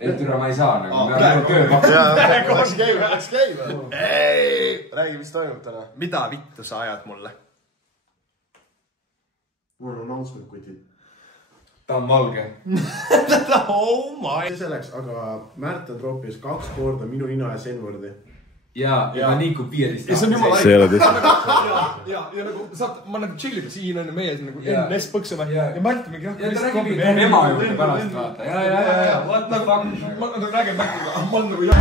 et üle ma ei saa nagu. Läks käima. Räägi, mis toimub täna? Mida vittu sa ajad mulle? Mul on announcement kutid. Ta on valge. Oh my. See selleks, aga Märten troopis 2 korda minu nina ja Senvordi. Ja ta liikub 15 aastas. See on jumala See ei ole tõesti. ja nagu saad, ma nagu chillime siin on meie nagu NS põksame ja Märt mingi ja ta räägib ema juurde pärast vaata. Ja. What the fuck? Ma nagu räägin Märtiga, ma olen nagu jah.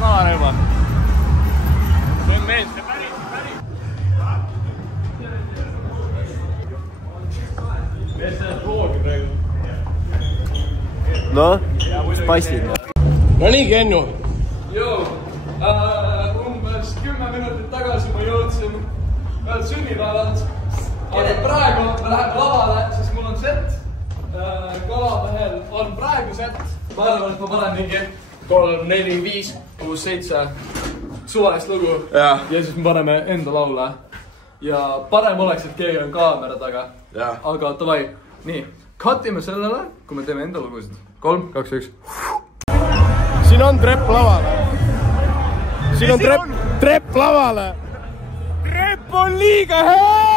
Saarema. See on mees. No, mis paistid? No nii, Kennu. Joo, umbes 10 minutit tagasi ma jõudsin veel sünnipäevalt. Aga praegu me läheme lavale, sest mul on set. Kalamehel on praegu set. Ma arvan, et ma panen mingi 3, 4, 5, 6, 7 suvalist lugu. Ja siis me paneme enda laule. Ja parem oleks, et keegi on kaamera taga. Aga davai, nii. Cutime sellele, kui me teeme enda lugusid. 3, 2, 1. Siin on trepp lavale. Siin on trepp lavale. Trepp on liiga hea!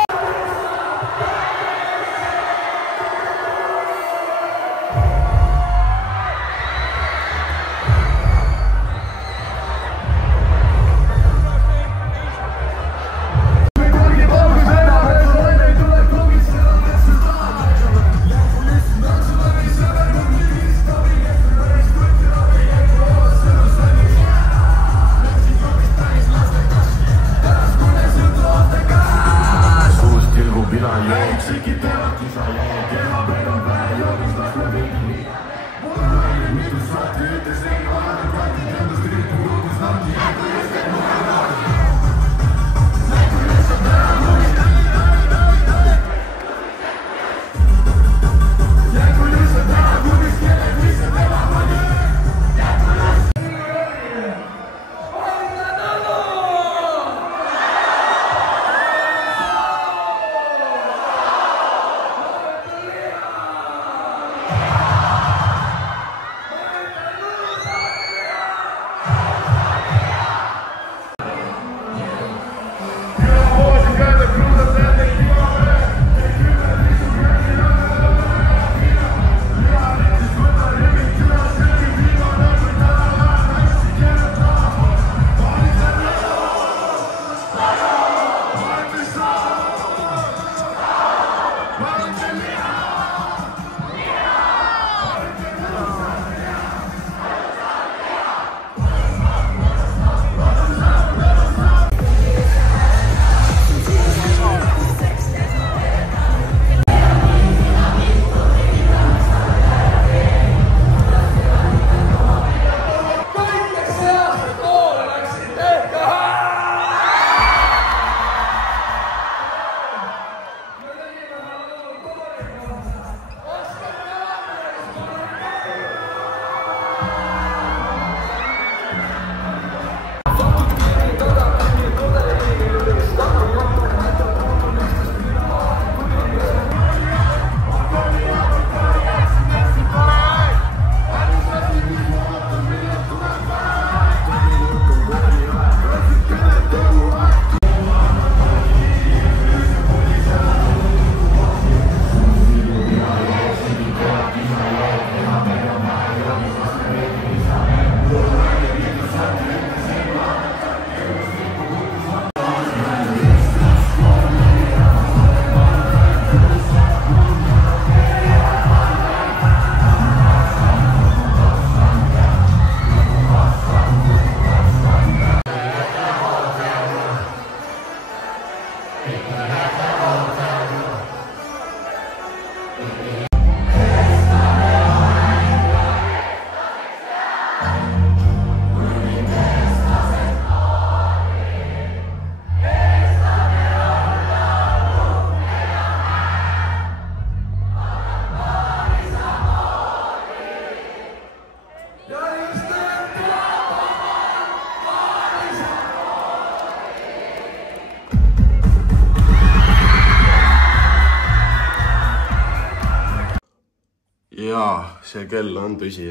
jaa, see kell on tõsi.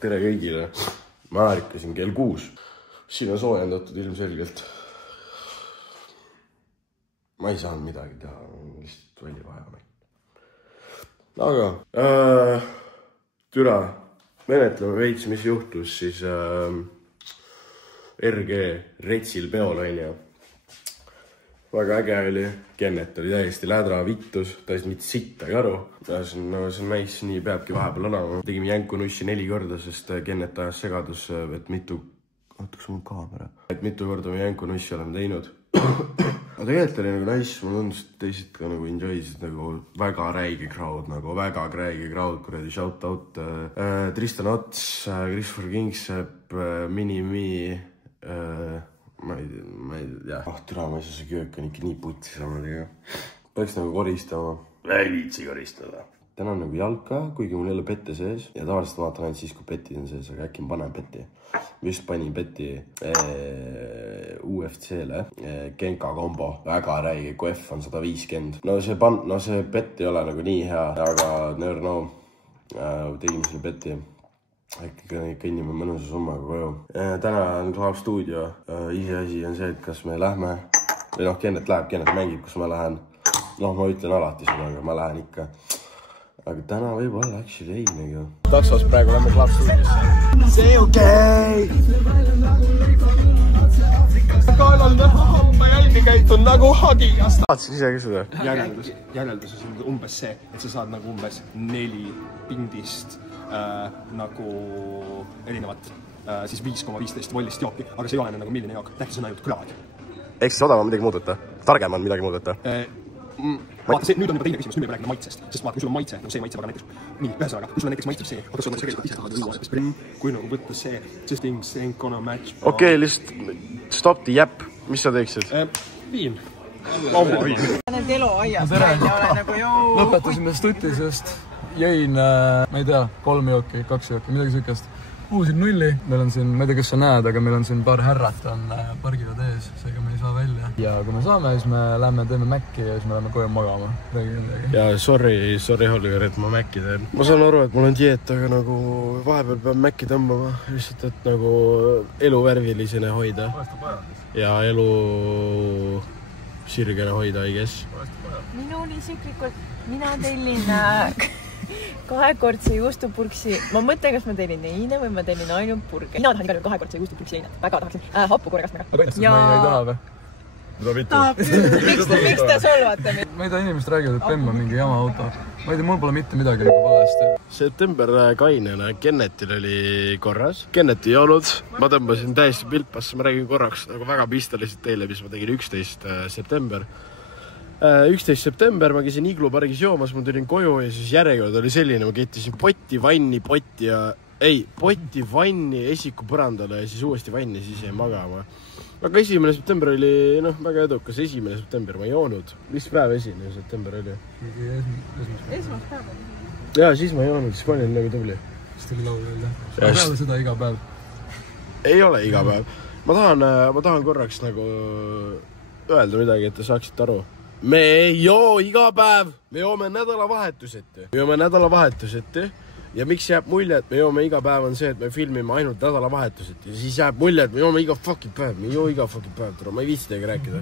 Tere kõigile. Ma ärkasin kell 6. Siin on soojendatud ilmselgelt. Ma ei saanud midagi teha, lihtsalt välja vaja. Aga türa, menetleme veits, mis juhtus siis RG Retsil peol, onju. Väga äge oli, Kennet oli täiesti lädra vittus, ta ei mitte sittagi aru. See on nice, nii peabki vahepeal olema. Tegime jänku nussi 4 korda, sest Kennet ajas segadus, et mitu... Ootaks mul kaamera. Et mitu korda me jänku nussi oleme teinud. Aga tegelikult oli nagu nice, ma tundus, et teised ka nagu enjoysid nagu väga räige crowd, kuradi shout out Tristan Ots, Christopher Kingsepp, Mini-Me, ma ei tea. Türa, ma ei saa see köök on ikka nii putsi samadega. Peaks nagu koristama. Ei viitsi koristada. Täna on nagu jalka, kuigi mul ei ole pette sees. Ja tavaliselt vaatan ainult siis, kui petid on sees, aga äkki ma panen peti. Just panin peti UFC-le. Genka kombo. Väga räige, kui F on 150. No see pett ei ole nagu nii hea, aga never know. Tegime selle peti. Äkki kõnnime mõnusa summaga koju. Täna on Klaab stuudio. Ise asi on see, et kas me lähme. Või noh, Kennet läheb, Kennet mängib, kus ma lähen. Noh, ma ütlen alati seda, aga ma lähen ikka. Aga täna võib olla actually ei nagu. Taksos praegu lähme Klaab stuudiosse. See okei! Kaelal näha hamba jälmi käitun nagu hagijast. Vaatasin ise ka seda. Järelduses on umbes see, et sa saad nagu umbes 4 pindist nagu erinevat siis 5,15 vollist jooki, aga see ei ole nagu milline jook, tähtis on ainult kraad. Ehk siis odav on midagi muud võtta? Targem on midagi muud võtta? Vaata, nüüd on juba teine küsimus, nüüd me räägime maitsest, sest vaata, kui sul on maitse, no see maitseb aga näiteks. Nii, ühesõnaga, kui sul on näiteks maitseb see, aga sul on tegelikult ise tahad juua, kui nagu võtta see, just things ain't gonna match. Okei, lihtsalt stop the jap, mis sa teeksid? Viin. Oma viin. Need eluaias välja ole nagu joo. Lõpetasime stutisest, jõin, ma ei tea, 3 jooki, 2 jooki, midagi sükast. Uusin nulli, meil on siin, ma ei tea, kas sa näed, aga meil on siin paar härrat on pargivad ees, seega me ei saa välja. Ja kui me saame, siis me lähme teeme Mäkki ja siis me lähme koju magama. Ja sorry Holger, et ma Mäkki teen. Ma saan aru, et mul on dieet, aga nagu vahepeal peab Mäkki tõmbama, lihtsalt, et nagu elu värvilisena hoida. Ja elu sirgena hoida, I guess. Minul isiklikult, mina tellin 2-kordse juustupurksi. Ma mõtlen, kas ma tellin eine või ma tellin ainult purge. Mina tahan igal 2-kordse juustupurksi einet. Väga tahaksin. Happukorrasmega. Aga ütles, et ma ei taha või? Mida vitu? Miks te solvate mind? Ma ei tea, inimesed räägivad, et Bemm on mingi jama auto. Ma ei tea, mul pole mitte midagi nagu valesti. September kainena Kennetil oli korras. Kennet ei olnud. Ma tõmbasin täiesti pilpasse. Ma räägin korraks nagu väga pisteliselt teile, mis ma tegin 11. september. 11. september ma käisin Iglu pargis joomas, ma tulin koju ja siis järjekord oli selline, ma kettisin potti, vanni esiku põrandale ja siis uuesti vanni, siis jäin magama. Aga 1. september oli väga edukas, 1. september ma ei joonud. Mis päev 1. september oli? Esmaspäev. Jaa, siis ma ei joonud, siis ma olin nagu tubli. Siis tuli laul veel, jah. Ma peale seda iga päev. Ei ole iga päev. Ma tahan korraks nagu öelda midagi, et te saaksite aru. Me ei joo iga päev, me joome nädalavahetuseti. Ja miks jääb mulje, et me joome iga päev on see, et me filmime ainult nädalavahetuseti. Ja siis jääb mulje, et me joome iga fucking päev, me ei joo iga fucking päev. Ma ei viitsi teiega rääkida.